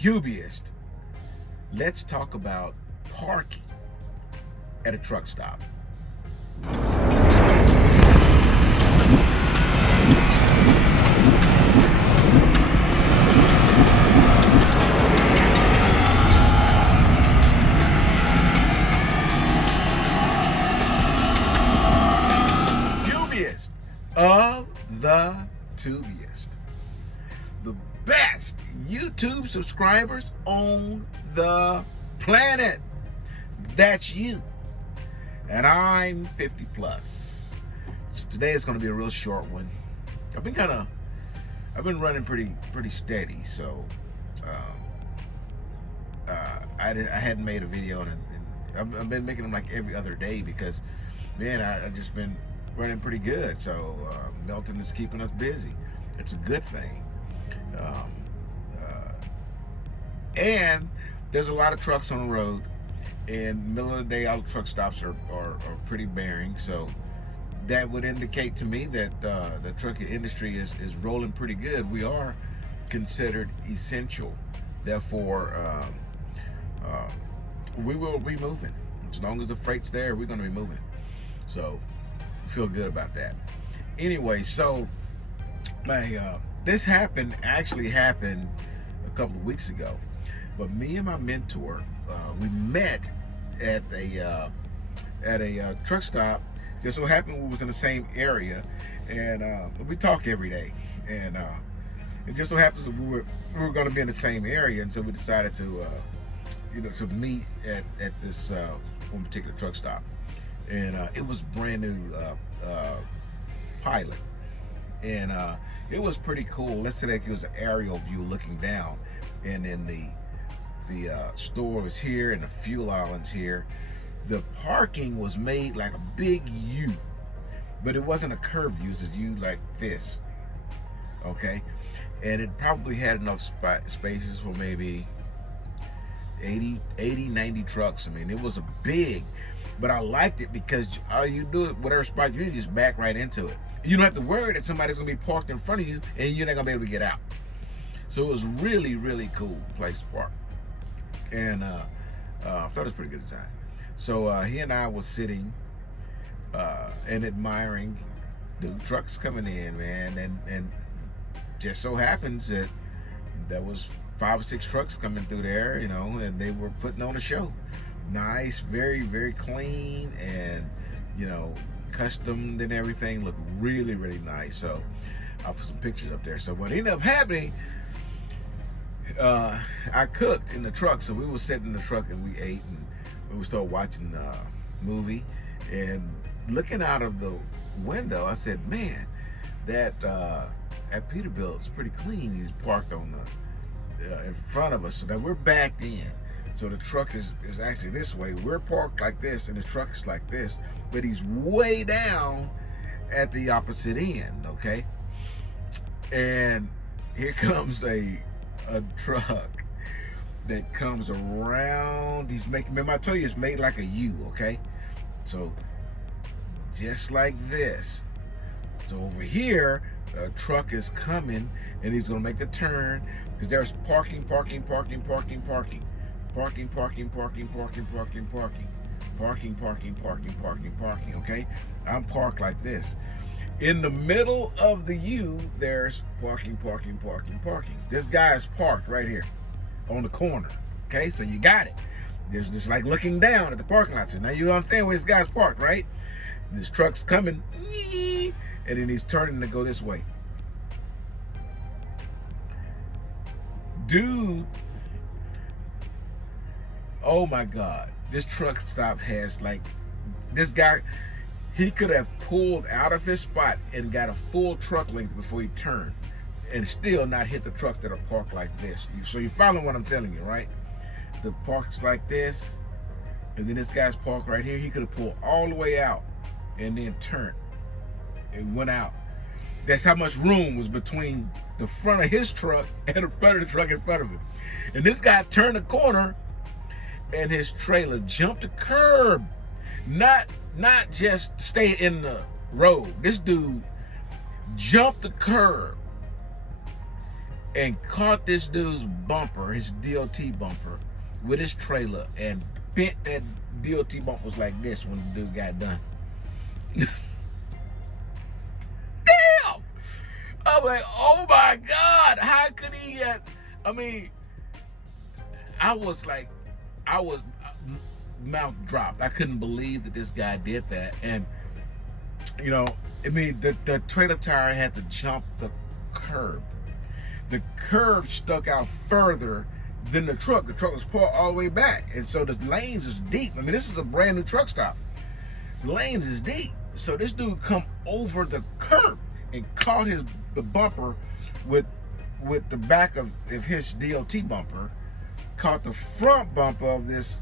Hubbyist, let's talk about parking at a truck stop. Hubbyist of the Tubiest, the best YouTube subscribers on the planet. That's you. And I'm 50 plus. So today is going to be a real short one. I've been running pretty steady. So I hadn't made a video, and I've been making them like every other day because, man, I just been running pretty good. So Melton is keeping us busy. It's a good thing. And there's a lot of trucks on the road, and middle of the day, all the truck stops are pretty bearing. So that would indicate to me that the trucking industry is rolling pretty good. We are considered essential. Therefore, we will be moving. As long as the freight's there, we're going to be moving. So feel good about that. Anyway, so this actually happened a couple of weeks ago. But me and my mentor, we met at a truck stop. Just so happened we was in the same area, and we talk every day. And it just so happens that we were going to be in the same area, and so we decided to to meet at this one particular truck stop. And it was brand new Pilot, and it was pretty cool. Let's say that it was an aerial view looking down, and then the store was here and the fuel island's here. The parking was made like a big U, but it wasn't a curved U. It was a U like this, okay? And it probably had enough spaces for maybe 80, 90 trucks. I mean, it was a big, but I liked it because all you do, whatever spot you just back right into it. You don't have to worry that somebody's gonna be parked in front of you and you're not gonna be able to get out. So it was really, really cool place to park. And I thought it was a pretty good design. So he and I was sitting and admiring the trucks coming in, man. And just so happens that there was 5 or 6 trucks coming through there, and they were putting on a show. Nice, very, very clean, and customed and everything. Looked really, really nice. So I'll put some pictures up there. So what ended up happening, I cooked in the truck. So we were sitting in the truck and we ate, and we started watching the movie. And looking out of the window, I said, man, that at Peterbilt is pretty clean. He's parked on the in front of us, so that we're backed in. So the truck is actually this way. We're parked like this, and the truck's like this, but he's way down at the opposite end, okay? And here comes a truck that comes around. Remember I told you it's made like a U, okay? So just like this. So over here, a truck is coming, and he's gonna make a turn because there's parking, okay? I'm parked like this. In the middle of the U, there's parking. This guy is parked right here on the corner, okay? So you got it. There's just like looking down at the parking lot. So now you understand where this guy's parked, right? This truck's coming, and then he's turning to go this way. Dude, oh my God, this truck stop has this guy, he could have pulled out of his spot and got a full truck length before he turned and still not hit the trucks that are parked like this. So you follow what I'm telling you, right? The park's like this, and then this guy's parked right here. He could have pulled all the way out and then turned and went out. That's how much room was between the front of his truck and the front of the truck in front of him. And this guy turned the corner, and his trailer jumped the curb. Not just stay in the road. This dude jumped the curb and caught this dude's bumper, his DOT bumper, with his trailer and bent that DOT bumper. Was like this when the dude got done. Damn! I'm like, oh my God, how could he get? I mean, I was mouth dropped. I couldn't believe that this guy did that. And you know, I mean, the trailer tire had to jump the curb. The curb stuck out further than the truck. The truck was pulled all the way back, and so the lanes is deep. I mean, this is a brand new truck stop. The lanes is deep, so this dude come over the curb and caught the bumper with the back of his DOT bumper, caught the front bumper of this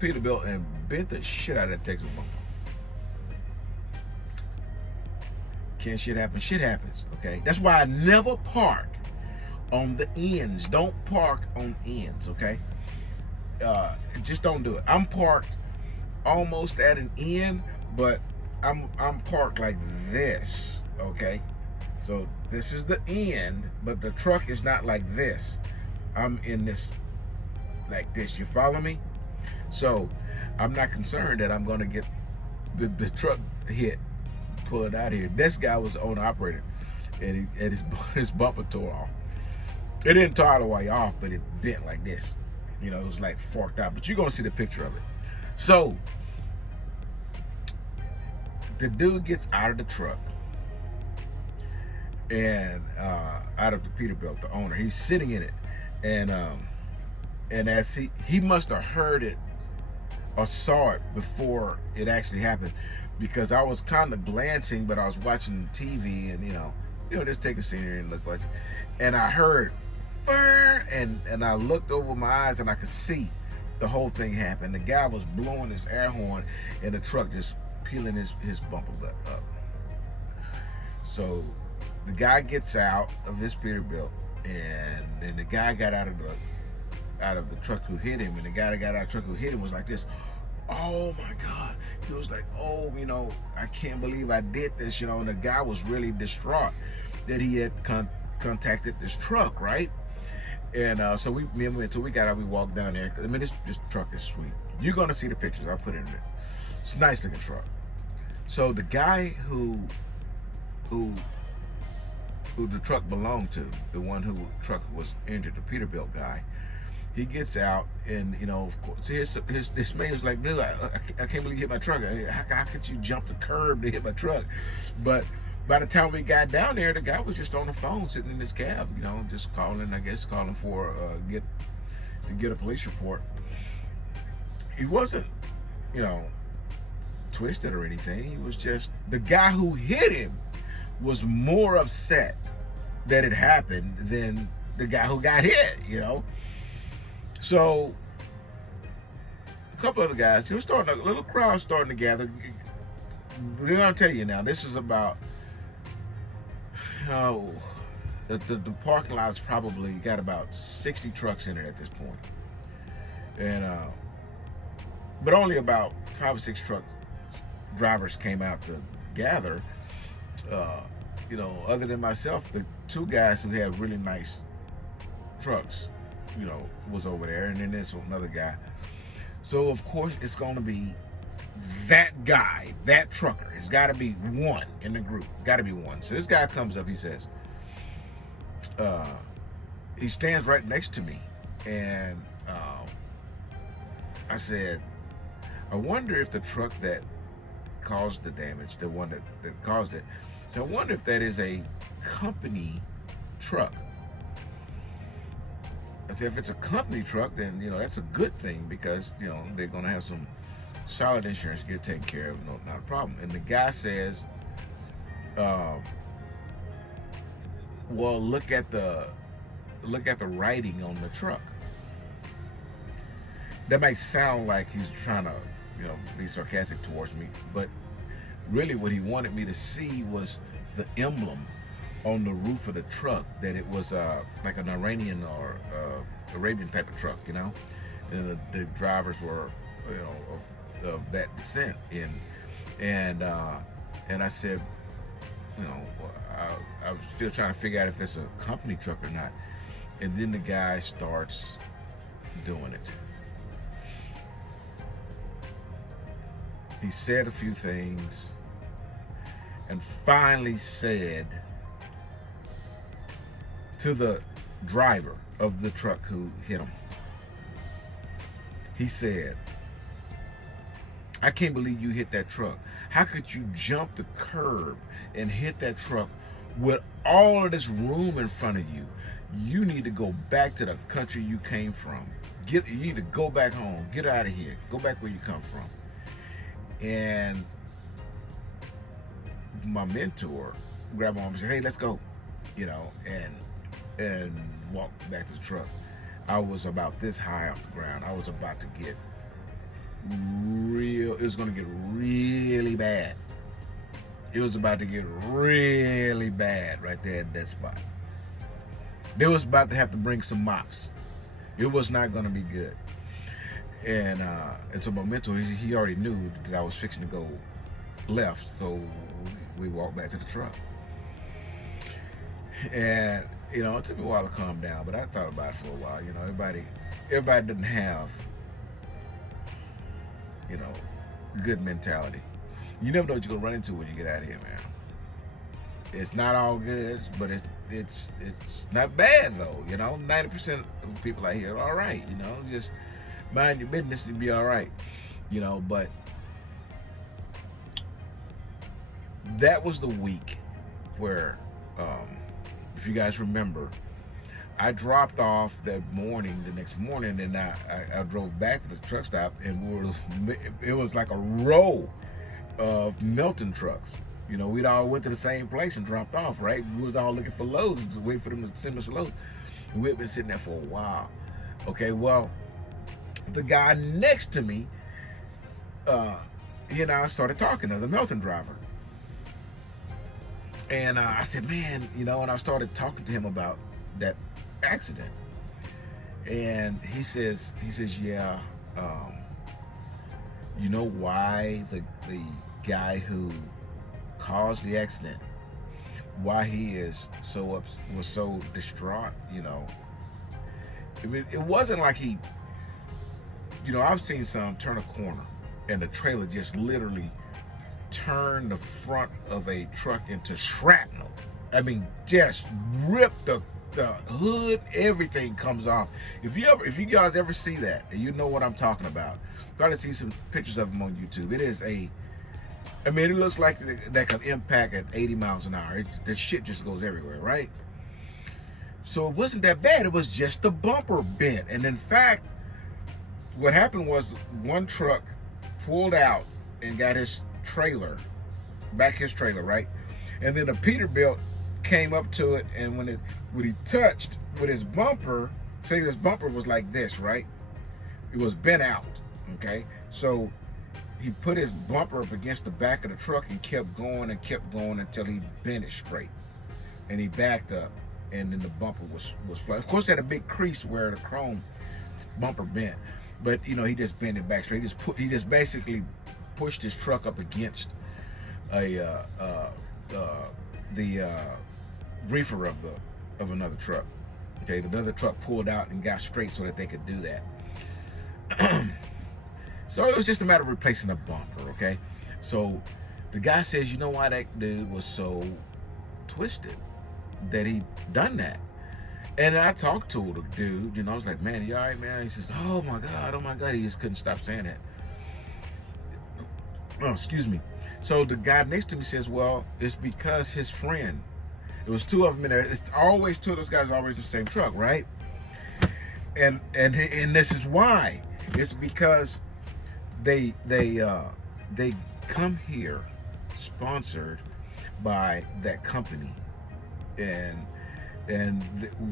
Peterbilt and bent the shit out of that Texas bumper. Can shit happen? Shit happens, okay? That's why I never park on the ends. Don't park on ends, okay? Just don't do it. I'm parked almost at an end, but I'm parked like this, okay? So this is the end, but the truck is not like this. I'm in this, like this. You follow me? So I'm not concerned that I'm gonna get the truck hit, pull it out of here. This guy was the owner operator, and his bumper tore off. It didn't tear all the way off, but it bent like this. You know, it was like forked out. But you're gonna see the picture of it. So the dude gets out of the truck and out of the Peterbilt, the owner. He's sitting in it, and as he must have heard it or saw it before it actually happened, because I was kind of glancing, but I was watching TV and you know, just taking scenery and watching, and I heard, and I looked over my eyes and I could see the whole thing happen. The guy was blowing his air horn, and the truck just peeling his bumper up. So the guy gets out of his Peterbilt, and then the guy got out of the truck who hit him, and the guy that got out of the truck who hit him was like this. Oh my God. He was like, oh, I can't believe I did this, and the guy was really distraught that he had contacted this truck, right? And so until we got out, we walked down there. I mean, this truck is sweet. You're gonna see the pictures. I'll put it in there. It's a nice looking truck. So the guy who the truck belonged to, the one who truck was injured, the Peterbilt guy, he gets out, and of course, his man was like, "Dude, I can't believe you hit my truck. How could you jump the curb to hit my truck?" But by the time we got down there, the guy was just on the phone, sitting in his cab, just calling for to get a police report. He wasn't, twisted or anything. He was just, the guy who hit him was more upset that it happened than the guy who got hit, So a couple other guys, a little crowd starting to gather. We're gonna tell you now, this is about the parking lot's probably got about 60 trucks in it at this point. And but only about 5 or 6 truck drivers came out to gather. Other than myself, the 2 guys who had really nice trucks, was over there, and then there's another guy. So of course it's gonna be that guy, that trucker. It's gotta be one in the group. Gotta be one. So this guy comes up, he says, he stands right next to me, and I said, I wonder if the truck that caused the damage, the one that caused it, so I wonder if that is a company truck. I said, if it's a company truck, then that's a good thing, because they're gonna have some solid insurance to get taken care of, not a problem. And the guy says, well, look at the writing on the truck. That might sound like he's trying to be sarcastic towards me, but really what he wanted me to see was the emblem on the roof of the truck, that it was like an Iranian or Arabian type of truck, and the drivers were of that descent. And I said, I'm still trying to figure out if it's a company truck or not. And then the guy starts doing it. He said a few things and finally said to the driver of the truck who hit him, he said, "I can't believe you hit that truck. How could you jump the curb and hit that truck with all of this room in front of you? You need to go back to the country you came from. You need to go back home. Get out of here. Go back where you come from." And my mentor grabbed my arm and said, "Hey, let's go," you know, and walked back to the truck. I was about this high off the ground. I was about to get it was going to get really bad. It was about to get really bad right there at that spot. They was about to have to bring some mops. It was not going to be good. And so my mentor, he already knew that I was fixing to go left, so we walked back to the truck. And you know, it took me a while to calm down, but I thought about it for a while. You know, everybody doesn't have, you know, good mentality. You never know what you're gonna run into when you get out of here, man. It's not all good, but it's not bad though. You know, 90% of people out here are all right. You know, just mind your business and be all right. You know, but that was the week where, if you guys remember, I dropped off that morning, the next morning, and I drove back to the truck stop, and it was like a row of Melton trucks. You know, we'd all went to the same place and dropped off, right? We was all looking for loads, waiting for them to send us a load. And we had been sitting there for a while. Okay, well, the guy next to me, he and I started talking to the Melton driver. And I said, "Man," you know, and I started talking to him about that accident. And he says, "Yeah, you know why the guy who caused the accident, why he is was so distraught, you know? I mean, it wasn't like he, you know, I've seen some turn a corner and the trailer just literally turn the front of a truck into shrapnel. I mean, just rip the hood, everything comes off. If you guys ever see that, and you know what I'm talking about, try to see some pictures of them on YouTube. It is I mean, it looks like that could impact at 80 miles an hour. The shit just goes everywhere, right? So it wasn't that bad. It was just the bumper bent. And in fact, what happened was one truck pulled out and got his trailer, right? And then the Peterbilt came up to it, and when he touched with his bumper, say this bumper was like this, right? It was bent out, okay? So he put his bumper up against the back of the truck and kept going until he bent it straight. And he backed up, and then the bumper was flat. Of course, it had a big crease where the chrome bumper bent, but you know, he just bent it back straight. He just basically pushed his truck up against the reefer of another truck. Okay, the other truck pulled out and got straight so that they could do that. So it was just a matter of replacing the bumper. Okay, so the guy says, you know why that dude was so twisted that he done that? And I talked to the dude, you know, I was like, "Man, you all right, man?" He says, oh my God. He just couldn't stop saying that. Oh, excuse me. So the guy next to me says, well, it's because his friend, it was two of them in there. It's always two of those guys, always in the same truck, right? And this is why. It's because they come here sponsored by that company, and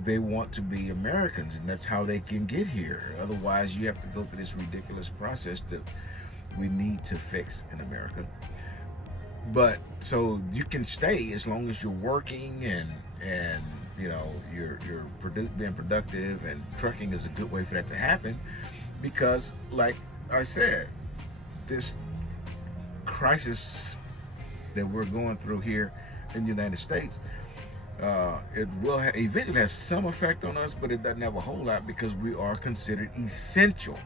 they want to be Americans, and that's how they can get here. Otherwise, you have to go through this ridiculous process that we need to fix in America. But so you can stay as long as you're working and you know you're being productive, and trucking is a good way for that to happen, because like I said, this crisis that we're going through here in the United States, it will eventually have some effect on us, but it doesn't have a whole lot because we are considered essential.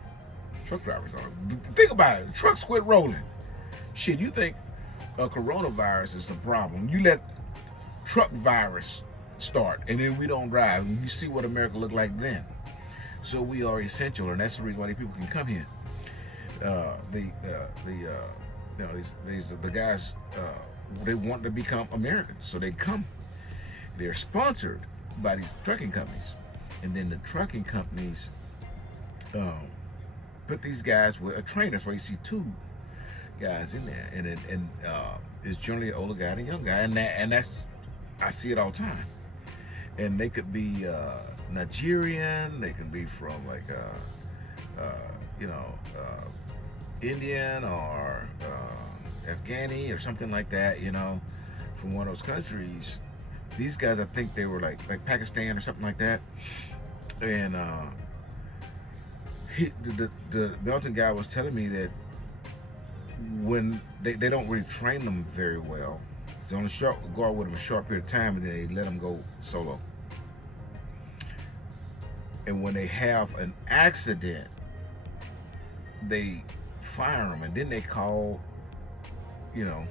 Truck drivers are. Think about it. Trucks quit rolling. Shit, you think a coronavirus is the problem? You let truck virus start, and then we don't drive. And you see what America looked like then. So we are essential, and that's the reason why these people can come here. The guys, they want to become Americans, so they come. They're sponsored by these trucking companies, and then the trucking companies put these guys with a trainer. That's why you see two guys in there, and it's generally an older guy and a young guy, and that's, I see it all the time. And they could be Nigerian, they can be from like Indian or Afghani or something like that, you know, from one of those countries. These guys, I think they were like Pakistan or something like that. And the Melton guy was telling me that when they don't really train them very well, they only go out with them a short period of time, and then they let them go solo. And when they have an accident, they fire them, and then they call, you know,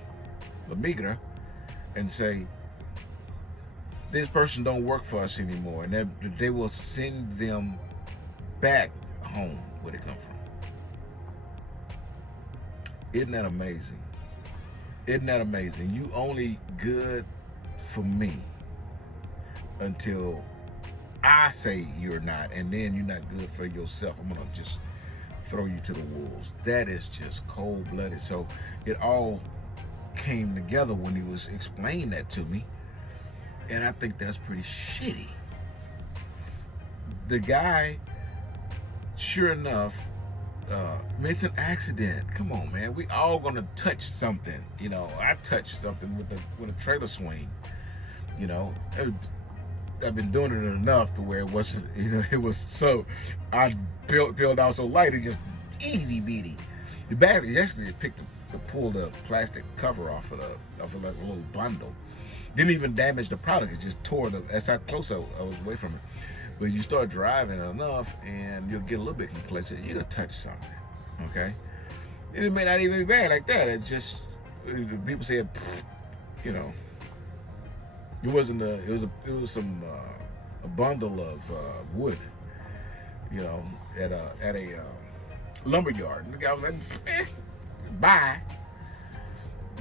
the migra and say, this person don't work for us anymore, and they will send them back home where they come from. Isn't that amazing? Isn't that amazing? You only good for me until I say you're not, and then you're not good for yourself. I'm gonna just throw you to the wolves. That is just cold-blooded. So it all came together when he was explaining that to me, and I think that's pretty shitty. The guy, sure enough, it's an accident. Come on, man. We all gonna touch something. You know, I touched something with a trailer swing. You know, I've been doing it enough to where it wasn't, you know, it was so, I peeled out so light, it just easy beady. The bag is actually pulled the plastic cover off of like a little bundle. Didn't even damage the product, it just tore that's how close I was away from it. But you start driving enough and you'll get a little bit complacent, you're gonna touch something, okay? And it may not even be bad like that, it's just, people say, you know, it wasn't it was some a bundle of wood, you know, at a lumber yard. And the guy was like, bye.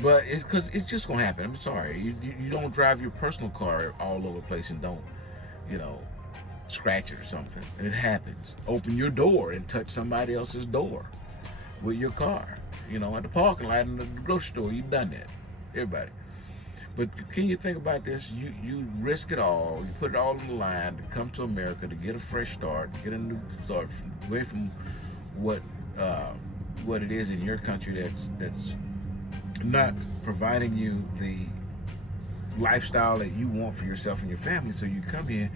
But it's because it's just gonna happen. I'm sorry. You don't drive your personal car all over the place and don't, you know, scratch it or something. It happens. Open your door and touch somebody else's door with your car. You know, at the parking lot in the grocery store, you've done that. Everybody. But can you think about this? You risk it all. You put it all on the line to come to America, to get a fresh start, to get a new start, away from what it is in your country that's not providing you the lifestyle that you want for yourself and your family. So you come here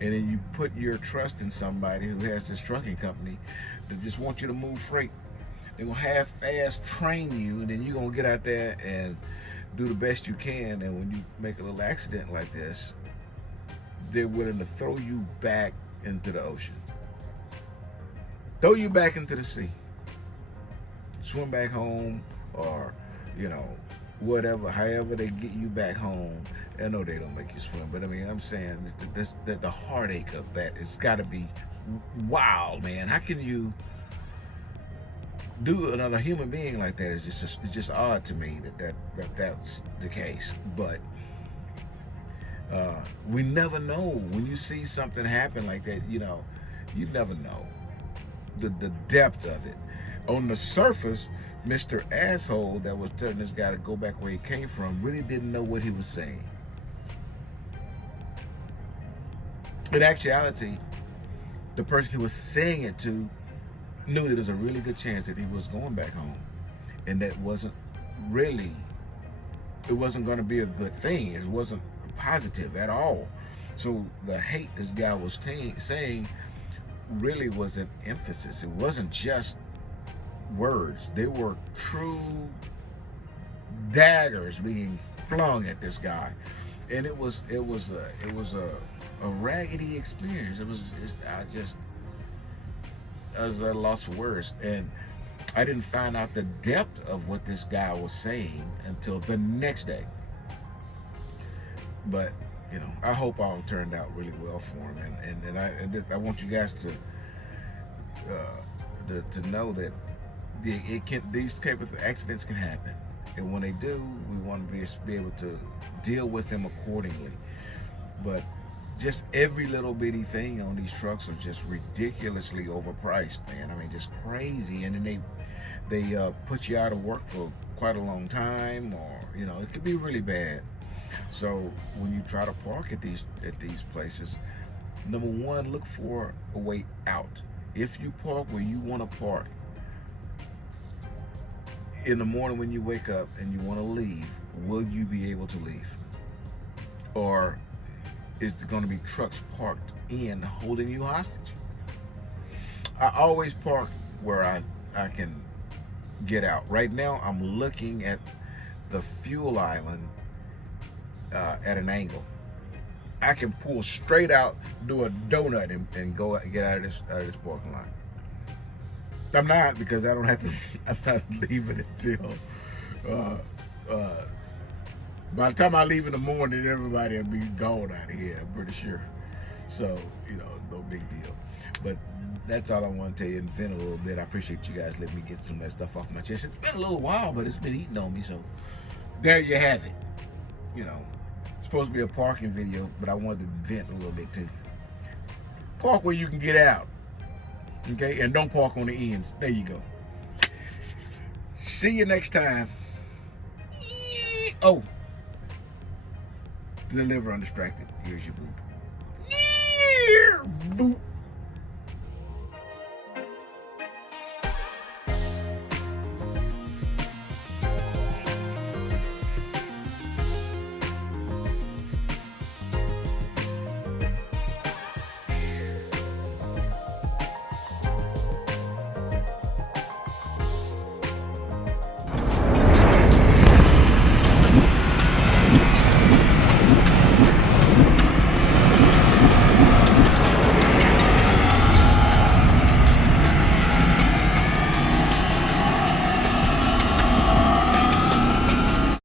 and then you put your trust in somebody who has this trucking company that just wants you to move freight. They're gonna half-ass train you, and then you're gonna get out there and do the best you can, and when you make a little accident like this, they're willing to throw you back into the ocean. Throw you back into the sea. Swim back home, or, you know, whatever, however they get you back home. I know they don't make you swim, but I mean, I'm saying the heartache of that, it's gotta be wild, man. How can you do another human being like that? It's just odd to me that's the case. But we never know. When you see something happen like that, you know, you never know the depth of it. On the surface, Mr. Asshole that was telling this guy to go back where he came from really didn't know what he was saying. In actuality, the person he was saying it to knew that there's a really good chance that he was going back home, and that wasn't really, it wasn't going to be a good thing. It wasn't positive at all. So the hate this guy was saying really was an emphasis. It wasn't just words. They were true daggers being flung at this guy, and it was a raggedy experience. I was at a loss for words, and I didn't find out the depth of what this guy was saying until the next day. But you know, I hope all turned out really well for him, and I want you guys to know that these type of accidents can happen, and when they do, we want to be able to deal with them accordingly. But just every little bitty thing on these trucks are just ridiculously overpriced, man. I mean, just crazy. And then they put you out of work for quite a long time, or you know, it could be really bad. So when you try to park at these places, number one, look for a way out. If you park where you want to park in the morning when you wake up and you want to leave, will you be able to leave? Or is there going to be trucks parked in holding you hostage? I always park where I can get out. Right now I'm looking at the fuel island at an angle. I can pull straight out, do a donut, and go get out of this parking lot. I'm not, because I don't have to. I'm not leaving until by the time I leave in the morning, everybody will be gone out of here. I'm pretty sure. So you know, no big deal. But that's all I want to tell you and vent a little bit. I appreciate you guys letting me get some of that stuff off my chest. It's been a little while, but it's been eating on me. So there you have it. You know, it's supposed to be a parking video, but I wanted to vent a little bit too. Park where you can get out, okay? And don't park on the ends. There you go. See you next time. Oh, deliver undistracted. Here's your boot. Boot.